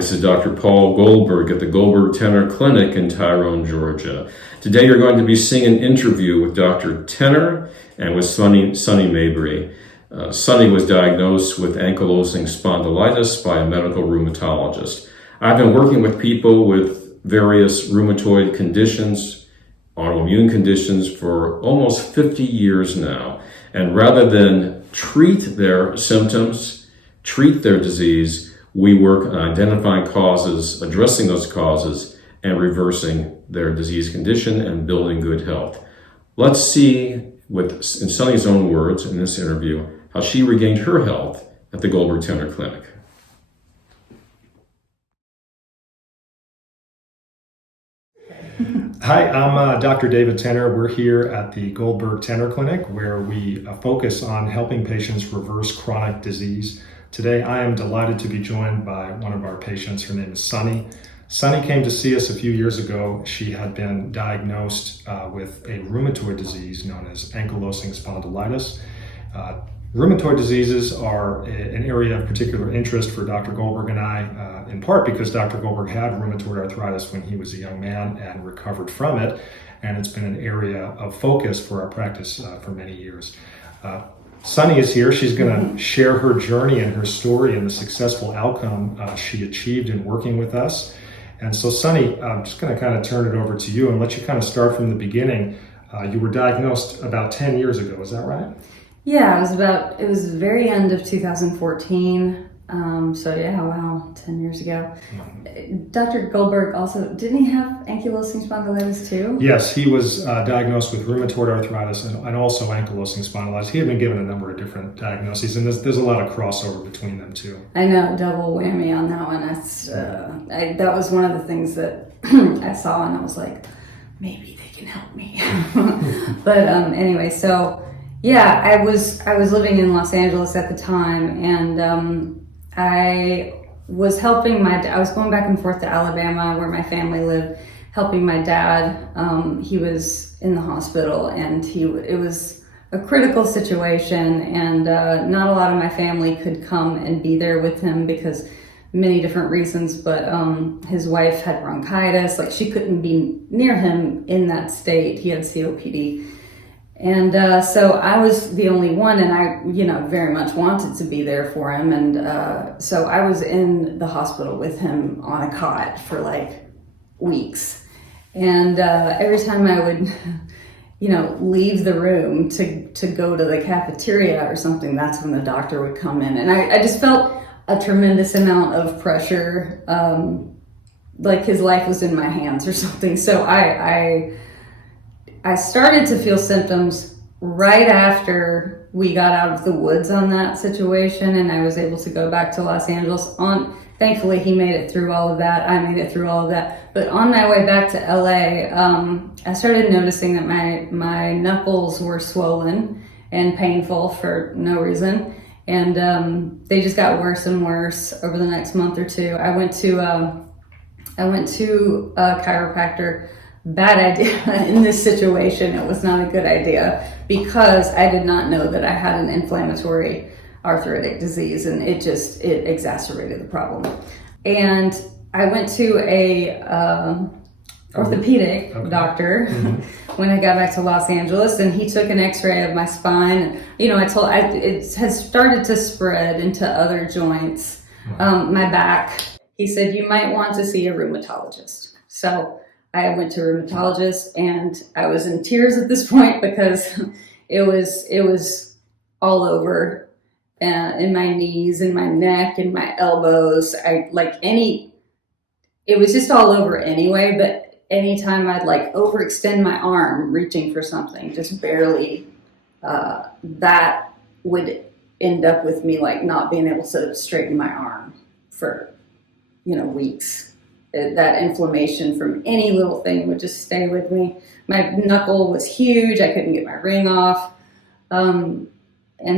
this is Dr. Paul Goldberg at the Goldberg Tener Clinic in Tyrone, Georgia. Today you're going to be seeing an interview with Dr. Tener and with Sonny Mabry. Sonny was diagnosed with ankylosing spondylitis by a medical rheumatologist. I've been working with people with various rheumatoid conditions, autoimmune conditions for almost 50 years now. And rather than treat their symptoms, treat their disease, we work on identifying causes, addressing those causes, and reversing their disease condition and building good health. Let's see, in Sonny's own words in this interview, how she regained her health at the Goldberg Tener Clinic. Hi, I'm Dr. David Tener. We're here at the Goldberg Tener Clinic where we focus on helping patients reverse chronic disease. Today, I am delighted to be joined by one of our patients. Her name is Sonny. Sonny came to see us a few years ago. She had been diagnosed with a rheumatoid disease known as ankylosing spondylitis. Rheumatoid diseases are an area of particular interest for Dr. Goldberg and I, in part because Dr. Goldberg had rheumatoid arthritis when he was a young man and recovered from it, and it's been an area of focus for our practice for many years. Sonny is here. She's going to share her journey and her story and the successful outcome she achieved in working with us. And so, Sonny, I'm just going to kind of turn it over to you and let you kind of start from the beginning. You were diagnosed about 10 years ago, is that right? Yeah, it was the very end of 2014. 10 years ago. Dr. Goldberg also, didn't he have ankylosing spondylitis too? Yes, he was diagnosed with rheumatoid arthritis and also ankylosing spondylitis. He had been given a number of different diagnoses, and there's a lot of crossover between them too. I know, double whammy on that one. That was one of the things that I saw, and I was like, maybe they can help me. But anyway, so yeah, I was living in Los Angeles at the time, and I was helping I was going back and forth to Alabama where my family lived, helping my dad. He was in the hospital, and it was a critical situation, and not a lot of my family could come and be there with him because many different reasons, but his wife had bronchitis, like she couldn't be near him in that state. He had COPD. And so I was the only one, and I, very much wanted to be there for him. And so I was in the hospital with him on a cot for like weeks. And every time I would, leave the room to go to the cafeteria or something, that's when the doctor would come in. And I just felt a tremendous amount of pressure, like his life was in my hands or something. So I started to feel symptoms right after we got out of the woods on that situation, and I was able to go back to Los Angeles. Thankfully, he made it through all of that. I made it through all of that. But on my way back to LA, I started noticing that my knuckles were swollen and painful for no reason, and they just got worse and worse over the next month or two. I went to a chiropractor. Bad idea in this situation. It was not a good idea because I did not know that I had an inflammatory arthritic disease, and it exacerbated the problem. And I went to a orthopedic doctor when I got back to Los Angeles, and he took an x-ray of my spine. It has started to spread into other joints, my back. He said, you might want to see a rheumatologist. So I went to a rheumatologist, and I was in tears at this point because it was all over in my knees, in my neck, in my elbows. It was just all over anyway, but anytime I'd overextend my arm reaching for something, just barely, that would end up with me not being able to straighten my arm for, weeks. That inflammation from any little thing would just stay with me. My knuckle was huge. I couldn't get my ring off. And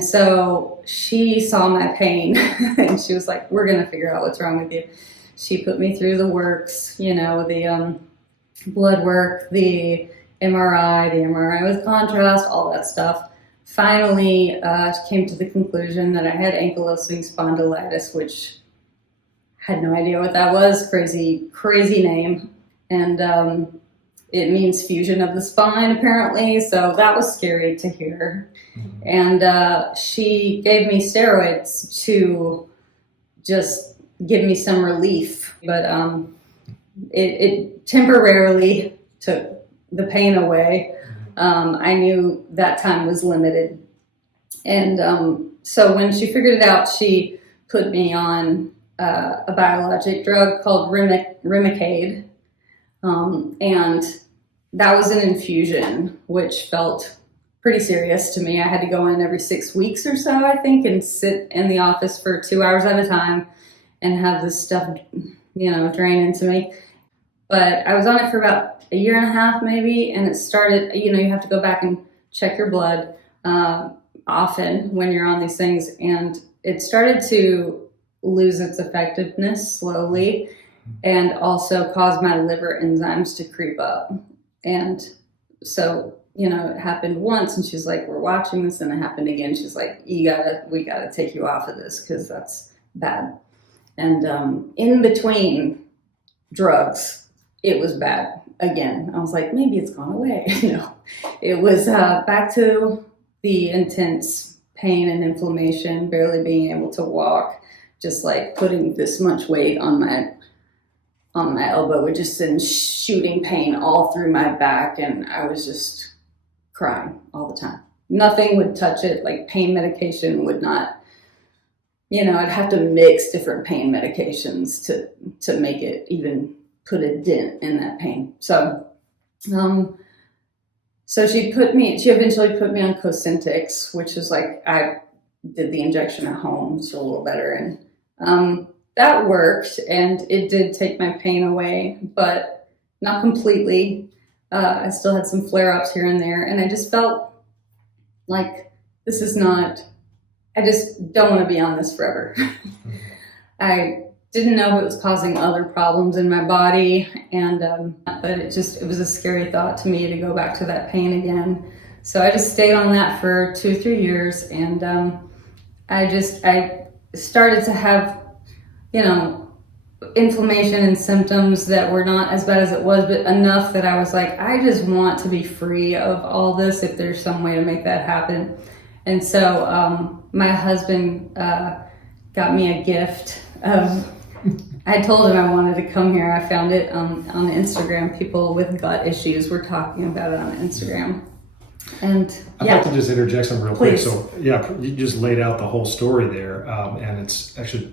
so she saw my pain and she was like, we're going to figure out what's wrong with you. She put me through the works, the blood work, the MRI with contrast, all that stuff. Finally, came to the conclusion that I had ankylosing spondylitis, which had no idea what that was. Crazy name. And it means fusion of the spine, apparently. So that was scary to hear. Mm-hmm. And she gave me steroids to just give me some relief. But it temporarily took the pain away. I knew that time was limited. And so when she figured it out, she put me on a biologic drug called Rheumatoid. And that was an infusion, which felt pretty serious to me. I had to go in every 6 weeks or so, I think, and sit in the office for 2 hours at a time and have this stuff, drain into me. But I was on it for about a year and a half, maybe, and it started, you have to go back and check your blood often when you're on these things. And it started to lose its effectiveness slowly, and also caused my liver enzymes to creep up. And so, it happened once, and she's like, we're watching this, and it happened again. She's like, we gotta take you off of this because that's bad. And in between drugs, it was bad again. I was like, maybe it's gone away. It was back to the intense pain and inflammation, barely being able to walk, just like putting this much weight on my elbow would just send shooting pain all through my back, and I was just crying all the time. Nothing would touch it, like pain medication would not, I'd have to mix different pain medications to make it even put a dent in that pain. So she eventually put me on Cosentyx, which is like, I did the injection at home, so a little better. And that worked, and it did take my pain away, but not completely. I still had some flare-ups here and there, and I just felt like I just don't want to be on this forever. I didn't know if it was causing other problems in my body, and but it was a scary thought to me to go back to that pain again. So I just stayed on that for 2 or 3 years, and I started to have inflammation and symptoms that were not as bad as it was, but enough that I was like, I just want to be free of all this if there's some way to make that happen. And so my husband got me a gift of, I told him I wanted to come here. I found it on Instagram. People with gut issues were talking about it on Instagram. And I'd like to just interject something real quick. Please. So you just laid out the whole story there. And it's actually,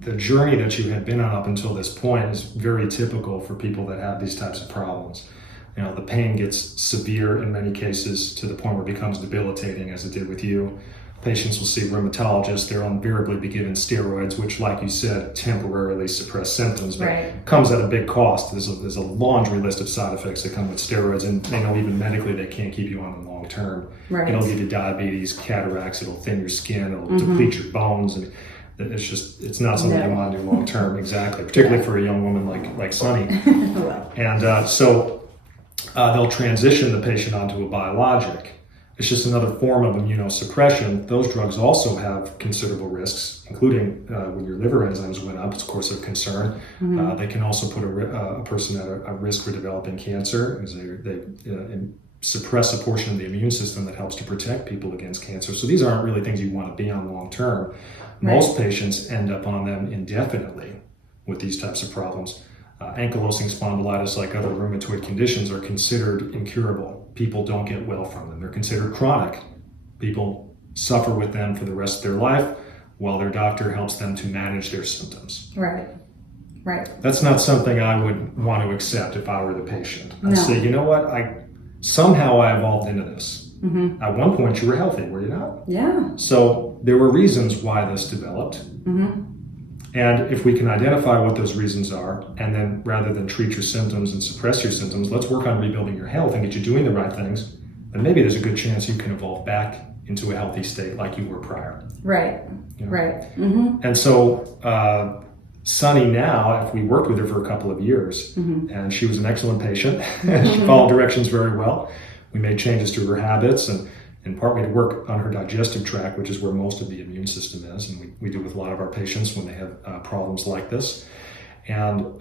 the journey that you had been on up until this point is very typical for people that have these types of problems. The pain gets severe in many cases to the point where it becomes debilitating, as it did with you. Patients will see rheumatologists. They'll invariably be given steroids, which, like you said, temporarily suppress symptoms, but comes at a big cost. There's a laundry list of side effects that come with steroids, and they know even medically they can't keep you on them long term. Right. It'll give you diabetes, cataracts, it'll thin your skin, it'll deplete your bones, and it's not something you want to do long term. Exactly, particularly for a young woman like Sunny. And so they'll transition the patient onto a biologic. It's just another form of immunosuppression. Those drugs also have considerable risks, including when your liver enzymes went up. It's of course of concern. Mm-hmm. They can also put a person at a risk for developing cancer, because they suppress a portion of the immune system that helps to protect people against cancer. So these aren't really things you want to be on long term. Right. Most patients end up on them indefinitely with these types of problems. Ankylosing spondylitis, like other rheumatoid conditions, are considered incurable. People don't get well from them. They're considered chronic. People suffer with them for the rest of their life while their doctor helps them to manage their symptoms. Right. That's not something I would want to accept if I were the patient. I'd say, you know what? Somehow I evolved into this. Mm-hmm. At one point you were healthy, were you not? Yeah. So there were reasons why this developed. Mm-hmm. And if we can identify what those reasons are, and then rather than treat your symptoms and suppress your symptoms, let's work on rebuilding your health and get you doing the right things, then maybe there's a good chance you can evolve back into a healthy state like you were prior. Right. Right. Mm-hmm. And so Sunny now, if we worked with her for a couple of years, and she was an excellent patient, and she followed directions very well. We made changes to her habits, and and partly to work on her digestive tract, which is where most of the immune system is. And we do with a lot of our patients when they have problems like this. And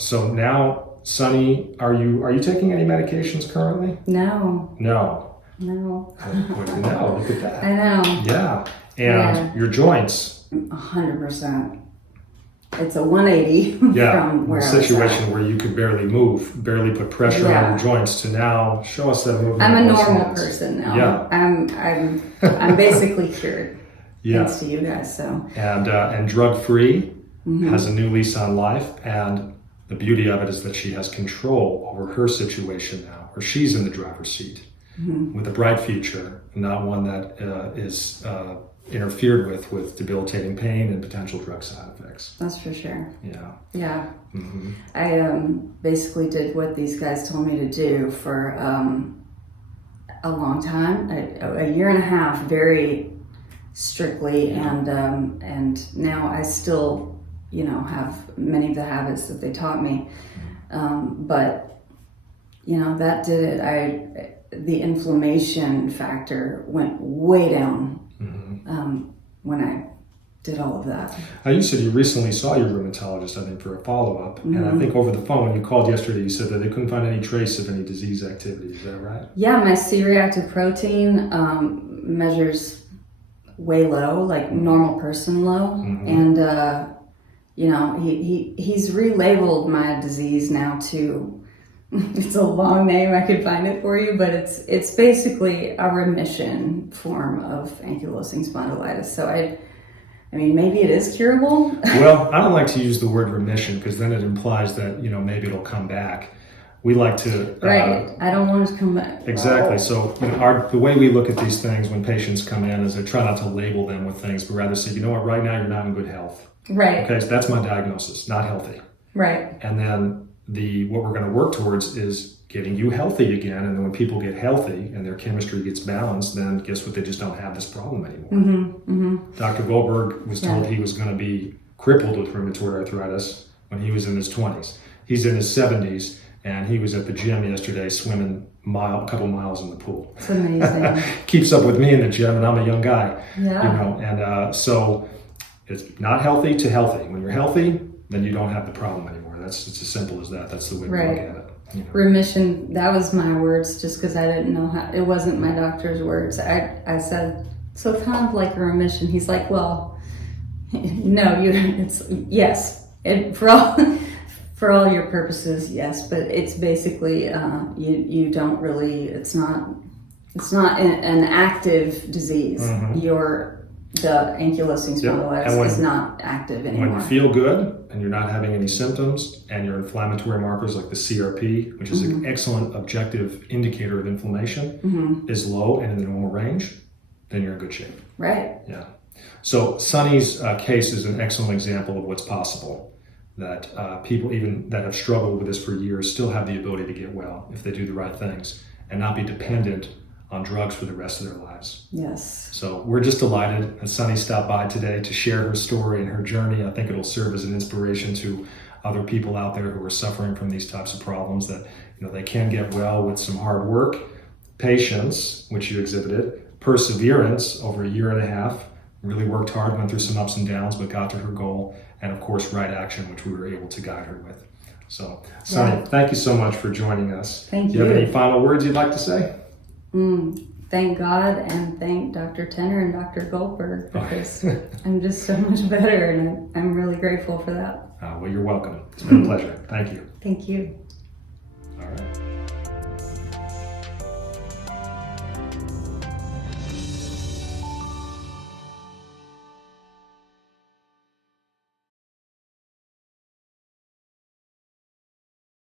so now, Sunny, are you taking any medications currently? No. No. No. No, look at that. I know. Yeah. And your joints. 100%. It's a 180 from where a I was situation at. where you could barely move, barely put pressure on your joints, to now show us that movement. I'm a normal person now. Yeah. I'm basically cured. Yeah. Thanks to you guys. So. And drug-free, has a new lease on life, and the beauty of it is that she has control over her situation now, where she's in the driver's seat with a bright future, not one that is interfered with debilitating pain and potential drug side effects. That's for sure. Yeah. Yeah. Mm-hmm. I basically did what these guys told me to do for a long time, a year and a half, very strictly, and now I still, have many of the habits that they taught me, but that did it. The inflammation factor went way down when I did all of that. You said you recently saw your rheumatologist, I think, for a follow-up, and I think over the phone when you called yesterday, you said that they couldn't find any trace of any disease activity. Is that right? Yeah, my C-reactive protein measures way low, like normal person low, and he's relabeled my disease now to. It's a long name. I could find it for you, but it's basically a remission form of ankylosing spondylitis. So I mean, maybe it is curable. Well, I don't like to use the word remission because then it implies that maybe it'll come back. We like to right. I don't want it to come back. Exactly. So the way we look at these things when patients come in is I try not to label them with things, but rather say, what, right now you're not in good health. Right. Okay, so that's my diagnosis, not healthy. Right. And then what we're going to work towards is getting you healthy again. And then when people get healthy and their chemistry gets balanced, then guess what? They just don't have this problem anymore. Dr. Goldberg was told he was going to be crippled with rheumatoid arthritis when he was in his 20s. He's in his 70s, and he was at the gym yesterday swimming a couple miles in the pool. It's amazing. Keeps up with me in the gym, and I'm a young guy. Yeah. And so it's not healthy to healthy. When you're healthy, then you don't have the problem anymore. It's as simple as that. That's the way we look at it. Remission, that was my words, just because I didn't know how, it wasn't my doctor's words. I said, so it's kind of like a remission. He's like, well, no, it's, yes. For all your purposes, yes, but it's basically, you don't really, it's not an active disease. The ankylosing spondylitis is not active anymore. When you feel good and you're not having any symptoms and your inflammatory markers like the CRP, which is an excellent objective indicator of inflammation, is low and in the normal range, then you're in good shape. Right. Yeah. So Sunny's case is an excellent example of what's possible. That people even that have struggled with this for years still have the ability to get well if they do the right things and not be dependent on drugs for the rest of their lives. Yes. So we're just delighted that Sunny stopped by today to share her story and her journey. I think it'll serve as an inspiration to other people out there who are suffering from these types of problems, that they can get well with some hard work, patience, which you exhibited, perseverance over a year and a half, really worked hard, went through some ups and downs, but got to her goal, and of course, right action, which we were able to guide her with. So, Sunny, thank you so much for joining us. Thank you. Do you have any final words you'd like to say? Thank God and thank Dr. Tener and Dr. Goldberg, because I'm just so much better, and I'm really grateful for that. Well, you're welcome. It's been a pleasure. Thank you. Thank you.